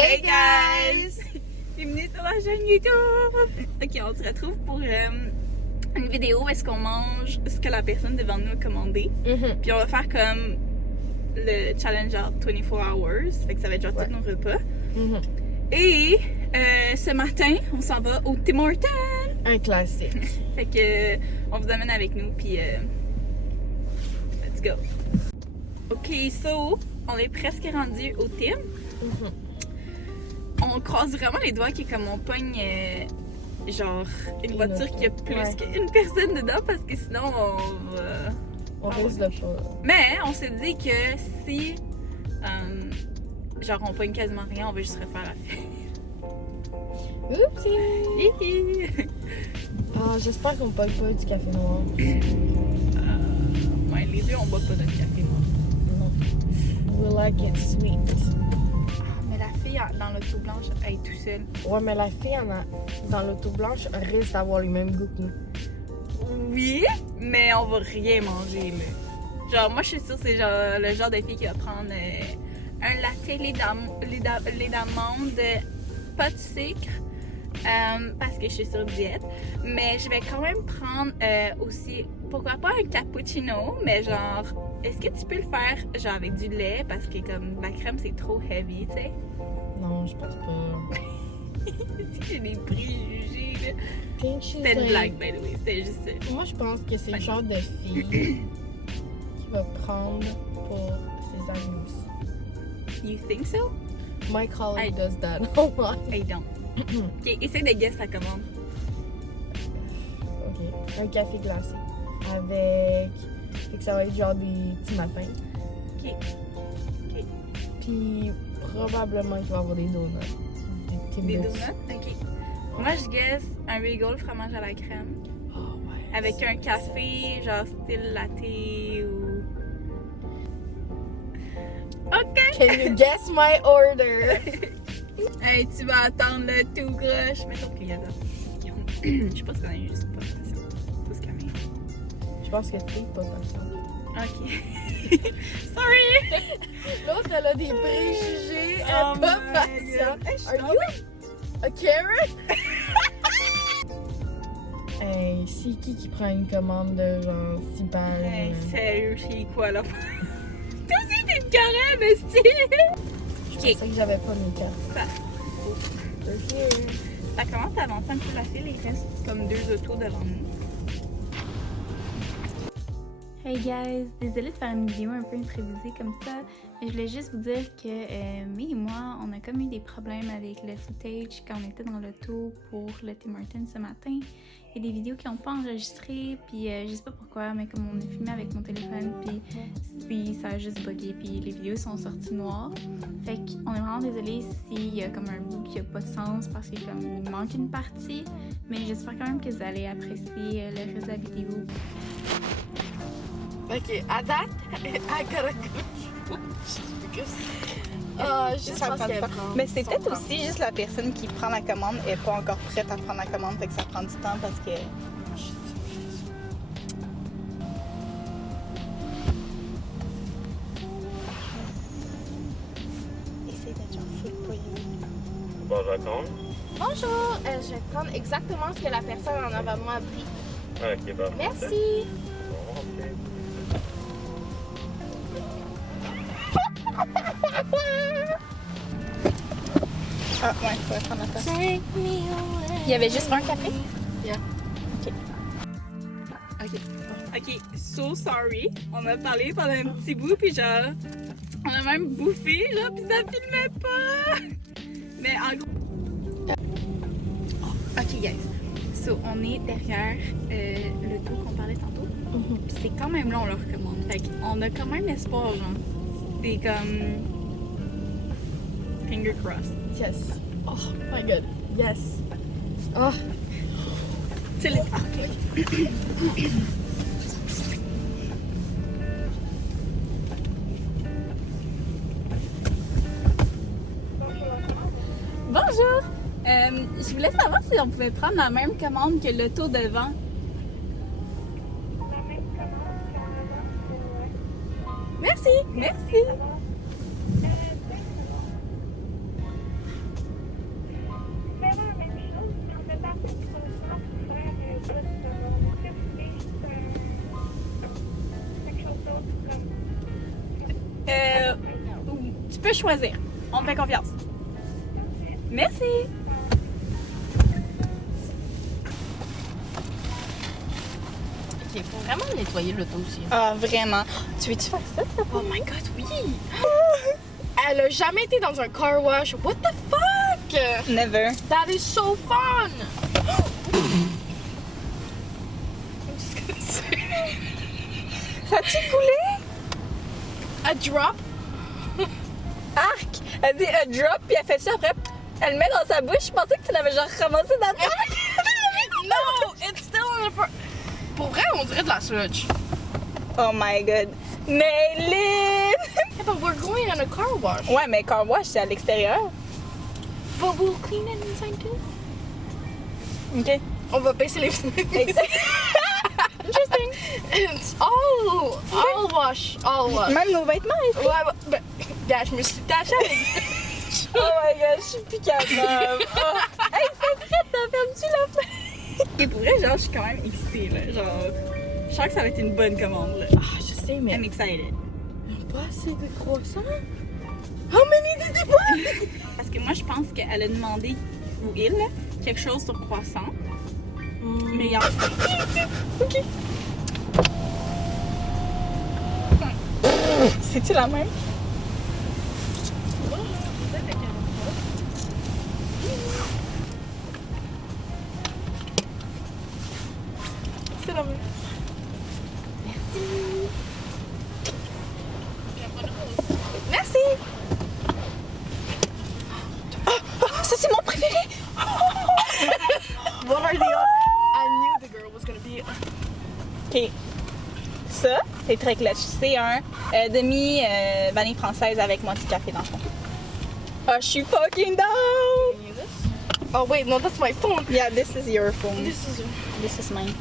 Hey guys! Bienvenue sur la chaîne YouTube! Ok, on se retrouve pour une vidéo où est-ce qu'on mange ce que la personne devant nous a commandé. Puis on va faire comme le challenge genre 24 hours. Fait que ça va être genre tous nos repas. Et ce matin, on s'en va au Tim Hortons! Un classique. Fait que on vous amène avec nous, puis let's go! Ok, so, on est presque rendu au Tim. On croise vraiment les doigts qui est comme on pogne genre une voiture qui a plus qu'une personne dedans parce que sinon on risque de pas. Mais on s'est dit que si genre on pogne quasiment rien, on va juste refaire la fête. Oupsie! J'espère qu'on pogne pas du café noir. Ouais, les deux on boit pas de café noir. Non. We like it sweet. Mais la fille dans l'auto blanche, elle est toute seule. Ouais, mais la fille dans l'auto blanche risque d'avoir les mêmes goûts que nous. Oui, mais on va rien manger là. Genre moi je suis sûre que c'est genre le genre de fille qui va prendre un latte lait d'amande, pas de sucre, parce que je suis sur diète. Mais je vais quand même prendre aussi, pourquoi pas un cappuccino, mais genre, est-ce que tu peux le faire genre avec du lait parce que comme la crème c'est trop heavy, tu sais? Non, je pense pas. J'ai des préjugés là. C'était une blague, by the way, c'était juste ça. Moi, je pense que c'est le genre de fille qui va prendre pour ses amis aussi. You think so? My colleague does that a lot. I don't. Ok, essaye de guess ta commande. Ok. Un café glacé. Avec. Fait que ça va être genre des petits matins. Ok. Puis probablement qu'il va y avoir des donuts. Des donuts? Ok. Moi, je guess un bagel fromage à la crème. Oh, ouais. Avec un café, genre style latte ou. Ok! Can you guess my order? Hey, tu vas attendre le tout gros. Mets ton client là. Je sais pas si on a juste pas patient. Faut se calmer. Je pense que t'es pas patient. Ok. Sorry! L'autre, elle a des préjugés. Elle Oh est pas my patiente. God. Are you a Karen? Hey, c'est qui prend une commande de genre 6 pages? Hey, sérieux, c'est quoi là? Toi aussi, t'es une carême, esti! Je pensais que j'avais pas mes cartes. Ça commence à avancer un peu la file, il reste comme 2 autos devant nous. Hey guys, désolée de faire une vidéo un peu improvisée comme ça, mais je voulais juste vous dire que May et moi, on a comme eu des problèmes avec le footage quand on était dans l'auto pour le Tim Hortons ce matin. Il y a des vidéos qui n'ont pas enregistré, puis je sais pas pourquoi, mais comme on a filmé avec mon téléphone, puis ça a juste bugué, puis les vidéos sont sorties noires. Fait qu'on est vraiment désolé s'il y a comme un bout qui a pas de sens parce qu'il il manque une partie, mais j'espère quand même que vous allez apprécier le reste de la vidéo. Ok, à date, I gotta go. Juste parce qu'elle prend. Mais c'est peut-être aussi juste la personne qui prend la commande n'est pas encore prête à prendre la commande, fait que ça prend du temps parce que. Essaye d'être genre full poli. Bon, j'attends. Bonjour, je vais prendre exactement ce que la personne en avant moi a pris. Ok, bah. Merci. Ah ouais, il faut prendre la tasse. Il y avait juste un café? Yeah. Ok, so sorry. On a parlé pendant un petit bout, puis genre, on a même bouffé, genre, puis ça filmait pas. Mais en gros. Ok, guys. So, on est derrière le tour qu'on parlait tantôt. Puis c'est quand même long, leur commande. Fait qu'on a quand même espoir, genre. C'est comme. Finger crossed. Yes. Oh my god. Yes. Oh. C'est le. Ok. Bonjour! Je voulais savoir si on pouvait prendre la même commande que l'auto devant. Merci! Merci! peux choisir. On te fait confiance. Merci. Ok, faut vraiment nettoyer l'auto aussi. Ah, vraiment. Tu veux-tu faire ça? Oh my god, oui! Elle a jamais été dans un car wash. What the fuck? Never. That is so fun! I'm just gonna say. Ça a-tu coulé? A drop? Arc! Elle dit a drop, puis elle fait ça après. Elle le met dans sa bouche. Je pensais que tu l'avais genre ramassé dans ta No! It's still in the front. Pour vrai, on dirait de la sludge. Oh my god. Maylin! Yeah, but we're going on a car wash. Ouais, mais car wash, c'est à l'extérieur. But we'll clean it inside too. OK. On va baisser les fenêtres. Interesting. It's all wash. All wash. Même nos vêtements, ici. Ouais, ben, gars, je me suis tachée avec. Oh my god, je suis plus capable. Oh. Hey, c'est vrai, t'as fermes-tu la fenêtre? Et pour vrai, genre, je suis quand même excitée, là. Genre, je sens que ça va être une bonne commande, là. Ah, je sais, mais. I'm excited. Pas assez de croissants? How many did you buy? Parce que moi, je pense qu'elle a demandé, ou il, là, quelque chose sur croissant. Mais il y a... OK. C'est-tu la même? C'est la même. Merci! Ça, c'est mon préféré! What are the odds? I knew the girl was gonna be. OK. Ça, c'est très clutch. C'est un demi vanille française avec moitié café dans le fond. Ah, je suis fucking down! Oh wait, no, that's my phone. Yeah, this is your phone. This is mine.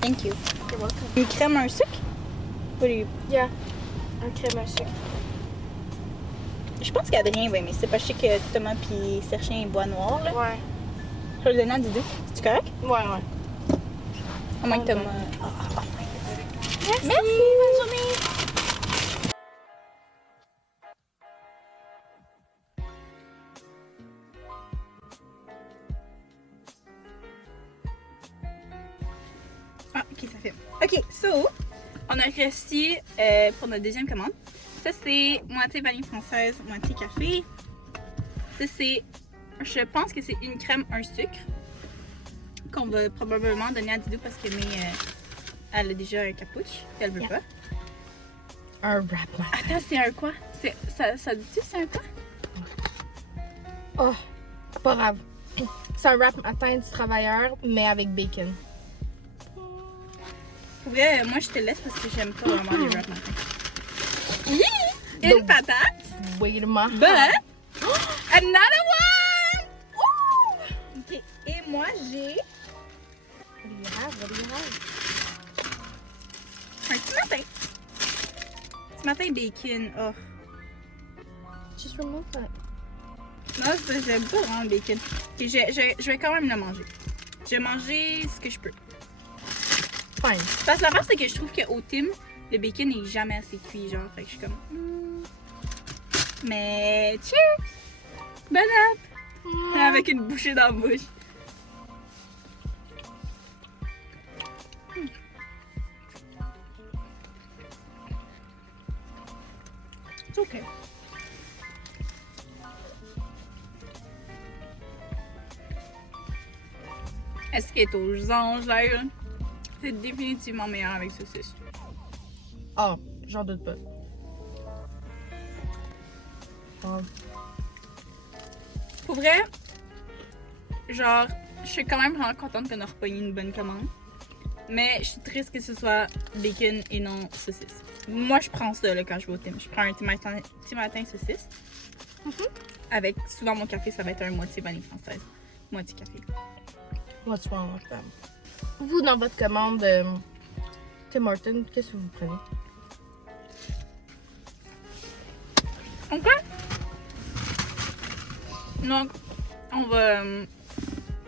Thank you. You're welcome. Une crème, un sucre? What do you... Yeah. Un crème à sucre. Je pense qu'Adrien va aimer ça, parce que je sais que Thomas puis Sergien ils boivent noir, là. Ouais. Je vais le donner à Didou. C'est correct? Ouais, ouais. À moins que Thomas... Merci. Merci! Bonne journée. Ah, ok, ça fait. Ok, so, on a reçu pour notre deuxième commande. Ça, c'est moitié vanille française, moitié café. Ça, c'est. Je pense que c'est une crème, un sucre. Qu'on va probablement donner à Didou parce que elle a déjà un capuche. Elle veut pas. Un wrap. Attends, c'est un quoi? Ça dit-tu c'est un quoi? Oh, pas grave. C'est un wrap matin du travailleur, mais avec bacon. Pour vrai, moi je te laisse parce que j'aime pas vraiment les wraps matin. Une Donc- patate, Wait a minute. but another one! Ouh! Ok, et moi j'ai What do you have? What do you have? un petit matin. Petit matin bacon. Oh. Just remove that. Non, c'est parce que j'aime pas vraiment le bacon. Ok, je vais quand même le manger. Je vais manger ce que je peux. Fine. Parce que l'affaire, c'est que je trouve qu'au Tim, le bacon n'est jamais assez cuit, genre. Fait que je suis comme. Mais cheers! Bon app! Avec une bouchée dans la bouche. C'est ok. Est-ce qu'elle est aux anges, là? C'est définitivement meilleur avec saucisse. Oh, j'en doute pas. Oh. Pour vrai, genre, je suis quand même vraiment contente qu'on a repogné une bonne commande. Mais je suis triste que ce soit bacon et non saucisse. Moi, je prends ça là, quand je vais au Tim. Je prends un petit matin saucisse. Avec souvent mon café, ça va être un moitié vanille française, moitié café. What's wrong with them? Vous, dans votre commande Tim Hortons, qu'est-ce que vous prenez? Ok. Donc, on va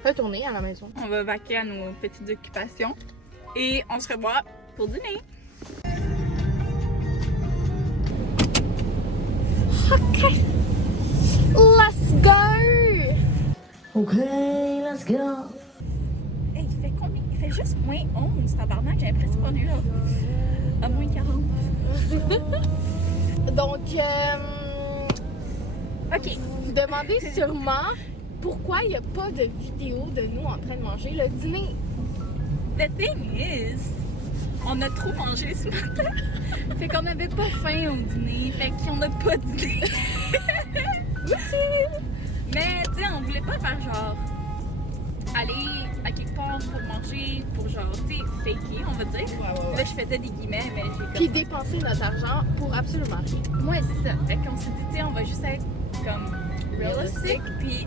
Retournez à la maison. vaquer à nos petites occupations. Et on se revoit pour dîner. Ok. Okay, let's go. Hey, il fait combien? Il fait juste moins 11, tabarnak. J'ai l'impression qu'on est là. À moins 40. Donc, Ok. vous vous demandez sûrement pourquoi il n'y a pas de vidéo de nous en train de manger le dîner. The thing is, on a trop mangé ce matin. Fait qu'on avait pas faim au dîner. Fait qu'on a pas dîné. Mais tu sais, on voulait pas faire genre aller à quelque part pour manger, pour genre, tu sais, faker, on va dire. Là, je faisais des guillemets, mais j'ai comme... Puis dépenser notre argent pour absolument rien. Ouais, c'est ça. Fait qu'on s'est dit, tu sais, on va juste être comme realistic, puis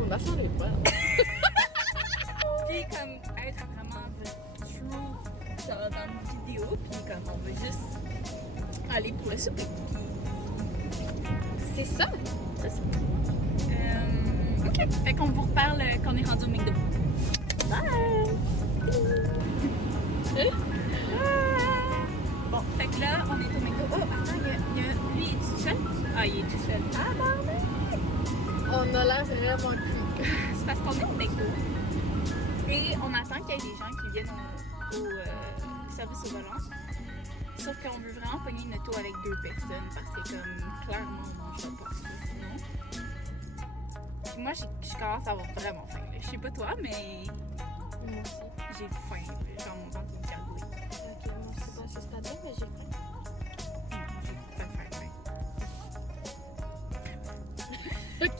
On a changé pas. comme être vraiment true dans une vidéo, puis comme on va juste aller pour le souper. C'est ça. C'est ça. Ok. Fait qu'on vous reparle quand on est rendu au McDo. Bye! Bon, fait que là, on est au McDo. Oh, attends, lui, il est tout seul? Ah, il est tout seul. Ah, bon, On a l'air vraiment cul. c'est parce qu'on est au McDo. Et on attend qu'il y ait des gens qui viennent au service au volant. Sauf qu'on veut vraiment pogner une auto avec 2 personnes parce que comme clairement on mange pas sinon. Puis moi je commence à avoir vraiment faim. Là. Je sais pas toi mais Moi aussi. j'ai faim. Genre mon ventre est gargouille. Ok, moi je sais pas si c'est à dire, mais j'ai faim. J'ai faim. Ok.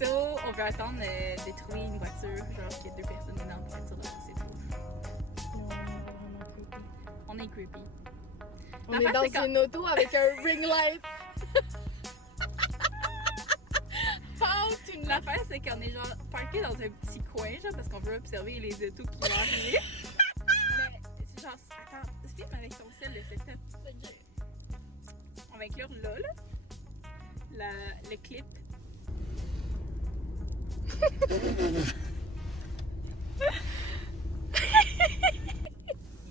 So on veut attendre de trouver une voiture genre qu'il y a 2 personnes dedans pour être sûr de passer tout. On est creepy. On est L'affaire, dans c'est quand- une auto avec un ring light. L'affaire, c'est qu'on est genre parké dans un petit coin, genre, parce qu'on veut observer les autos qui vont arriver. Mais c'est genre, attends, filme avec ton sel le setup. On va inclure là, le clip.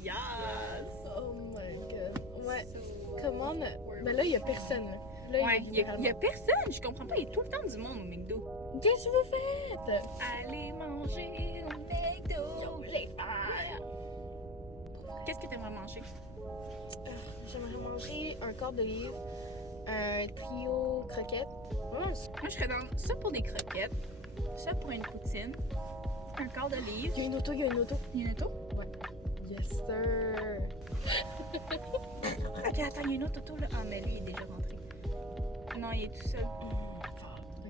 Yes! Oh my god. Ouais. Comment on... Ben là, il y a personne. Là, Ouais, il y a personne, je comprends pas, il y a tout le temps du monde au McDo. Qu'est-ce que vous faites? Allez manger au McDo, j'ai faim. Qu'est-ce que t'aimerais manger? J'aimerais manger un quart d'olive, un trio croquette. Moi, je serais dans ça pour des croquettes, ça pour une poutine, un quart d'olive. Il y a une auto, il y a une auto. Il y a une auto? Ouais. Yes, sir. Ok, attends, il y a une autre auto là. Ah, mais lui, il est déjà rentré. Non, il est tout seul.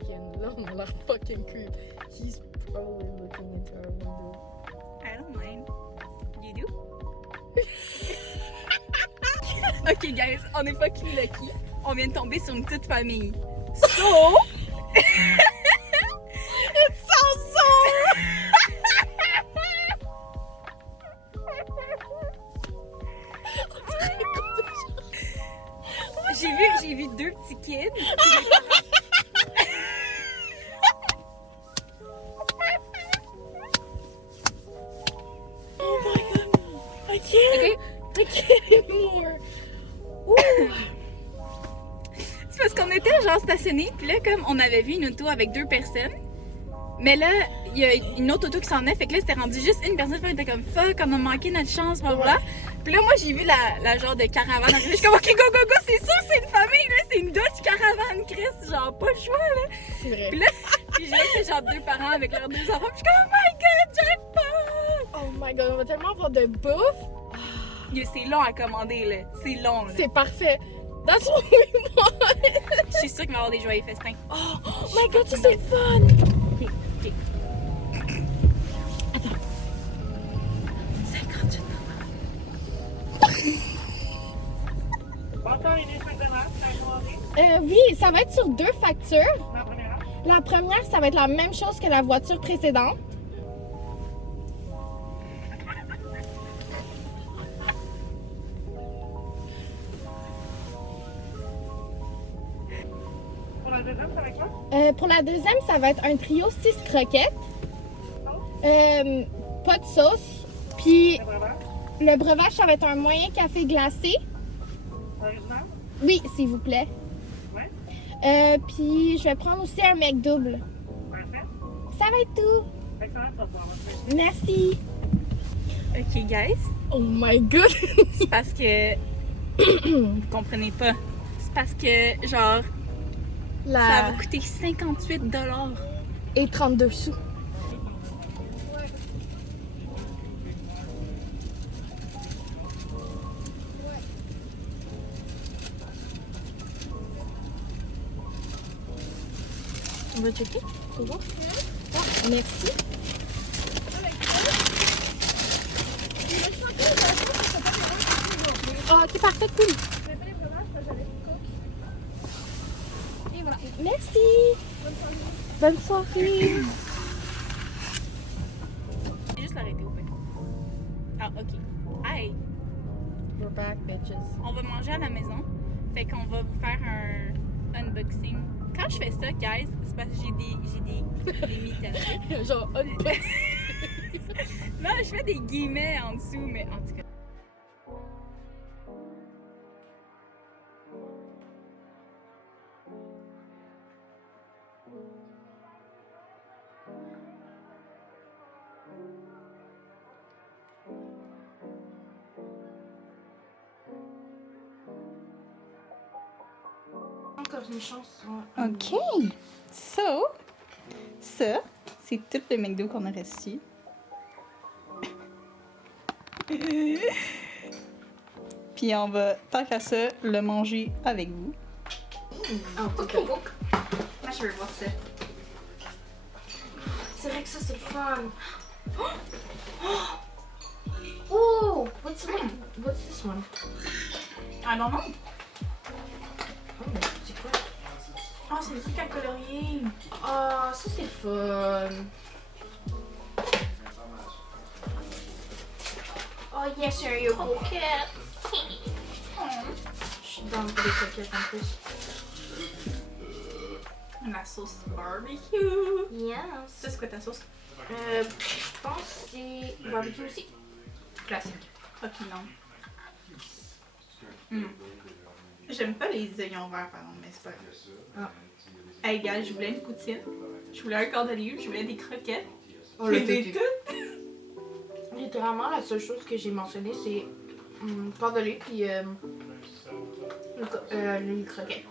Ok, là, on a l'air fucking creep. He's probably looking into our window. I don't mind. You do? Ok, guys, on est fucking lucky. On vient de tomber sur une petite famille. So... It's so sour! J'ai vu 2 petits kids. Oh my god. I can't anymore. C'est parce qu'on était genre stationnés, puis là, comme on avait vu une auto avec 2 personnes, mais là, il y a une autre auto qui s'en est, fait que là, c'était rendu juste une personne, fait on était comme fuck, on a manqué notre chance, blablabla. Puis là, moi, j'ai vu la genre de caravane arriver, je suis comme ok, go, go, go, c'est sûr, c'est une famille, là, c'est une Dodge caravane, Chris, genre pas le choix, là. C'est vrai. Puis là, puis j'ai c'est genre 2 parents avec leurs 2 enfants, puis je suis comme oh my god, jackpot! Oh my god, on va tellement avoir de bouffe. Yo, c'est long à commander, là, c'est long, là. C'est parfait. That's what we want. Je suis sûre qu'il va y avoir des joyeux festins. Oh my god, ça c'est le fun. Ok, ok. Attends. 58 Bâton et les Oui, ça va être sur 2 factures. la première. La première, ça va être la même chose que la voiture précédente. Pour la deuxième, ça va être quoi? Pour la deuxième, ça va être un trio 6 croquettes. Pas de sauce. Puis Le breuvage? le breuvage, ça va être un moyen café glacé. Original? Oui, s'il vous plaît. Ouais. Puis je vais prendre aussi un mec double. Parfait. Ça va être tout. Excellent, ça va pouvoir Merci. Ok, guys, Oh my god. c'est parce que. Vous comprenez pas. C'est parce que, genre, ça va coûter 58 $. Et 32 sous. On va checker? C'est bon? Merci. Oh, ok, parfait, cool. Merci. Bonne soirée. Je vais juste l'arrêter au fait. Ah, ok. Hey, We're back, bitches. on va manger à la maison. Fait qu'on va vous faire un unboxing. Quand je fais ça, guys, c'est parce que j'ai des mitaines. Genre, unbox. Non, je fais des guillemets en dessous, mais en tout cas. Encore une chanson. OK. Ça, c'est tout le McDo qu'on a reçu. Puis on va, tant qu'à ça, le manger avec vous. Ok. Moi, je veux voir ça. C'est vrai que ça, c'est le fun. Oh! What's this one? I don't know. Oh, c'est quoi? Oh, c'est des trucs à colorier. Ah, ça, c'est le fun. Oh, yes, you're your coquette. Je suis dans pour les coquettes en plus. La sauce barbecue. Yes. Ça, c'est quoi ta sauce? Je pense que c'est barbecue aussi. Classique. Ok, non. J'aime pas les oignons verts, par exemple, mais c'est pas grave. Hey, gars, je voulais une poutine. Je voulais un cordelier, je voulais des croquettes. Oh, Je les ai toutes. Littéralement, la seule chose que j'ai mentionnée, c'est cordelé puis les croquettes.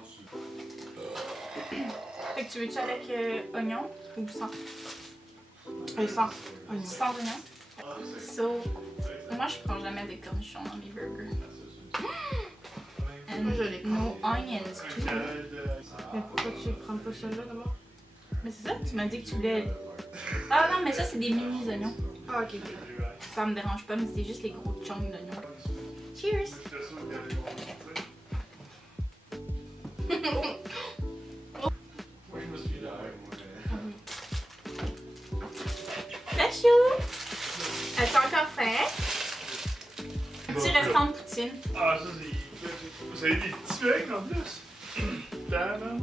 Fait que tu veux-tu avec oignon ou sans? Sans. Sans oignon. So, moi, je prends jamais des cornichons dans mes burgers. And Moi, je les prends. no onions, too. Mais pourquoi tu prends pas celle-là d'abord? Mais c'est ça, tu m'as dit que tu voulais... Ah non, mais ça, c'est des mini-oignons. Ah, ok. Ça me dérange pas, mais c'est juste les gros chunks d'oignons. Cheers! Bless you! As-tu encore faim? Petit restant de poutine. Ah, ça, c'est. Vous avez des petits becs en plus? Tabarnak.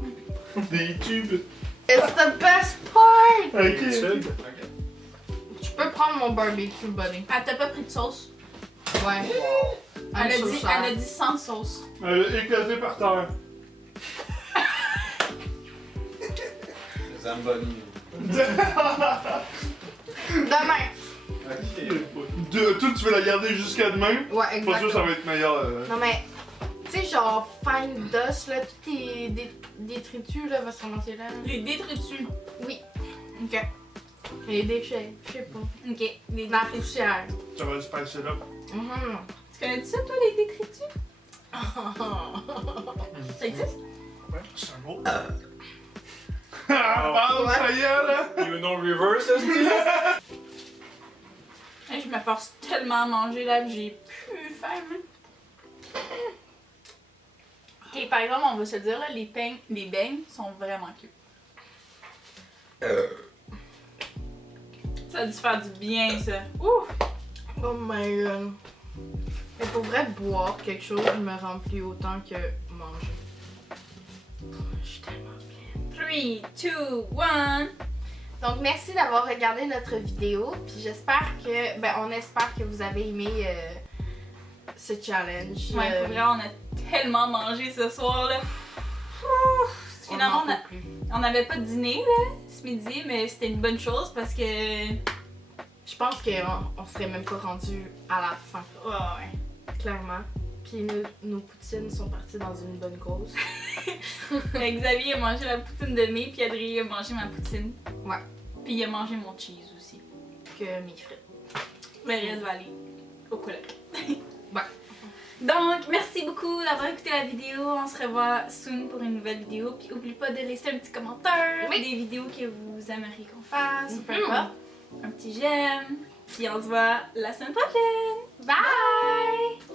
Des tubes. It's the best part! Ok. Tu peux prendre mon barbecue, buddy. Elle t'a pas pris de sauce. Ouais. Elle a dit sans sauce. Elle a éclaté par terre. Zamboni. Demain. Toi, tu veux la garder jusqu'à demain? Ouais, Pas sûr que ça exactement. va être meilleur. Non, mais, tu sais, genre, fine dust, là, tous tes détritus, là, va se ramasser là. Les détritus. Oui. Ok. Les déchets, je sais pas. Ok. Les La poussière. Ça va le spicer up. Mhm. Tu connais ça, toi, les détritus? Ça existe? Ouais, c'est un mot. Parle, ça y est, là! You know reverse, est-ce Hey, je me force tellement à manger, là, que j'ai plus faim, man. Ok, par exemple, on va se dire, là, les beignes sont vraiment cute. Ça a dû faire du bien, ça. Ouh! Oh my god. Mais pour vrai, boire quelque chose me remplit autant que manger. Je suis tellement pleine. 3, 2, 1. Donc, merci d'avoir regardé notre vidéo. Puis j'espère que, on espère que vous avez aimé ce challenge. Ouais, pour vrai, on a tellement mangé ce soir, là. Ouh! finalement, m'en peux plus. on n'avait pas de dîner là, ce midi, mais c'était une bonne chose parce que. Je pense qu'on serait même pas rendu à la fin, Ouais. clairement. Puis nos poutines sont parties dans une bonne cause. Xavier a mangé la poutine de mai, puis Adrien a mangé ma poutine. Ouais. Puis il a mangé mon cheese aussi. Que mes frites. Le reste va aller au coloc. Ouais. Donc, merci beaucoup d'avoir écouté la vidéo. On se revoit soon pour une nouvelle vidéo. Puis, oublie pas de laisser un petit commentaire, Oui. des vidéos que vous aimeriez qu'on fasse, ou peu Mhm. importe. Un petit j'aime. Puis, on se voit la semaine prochaine. Bye!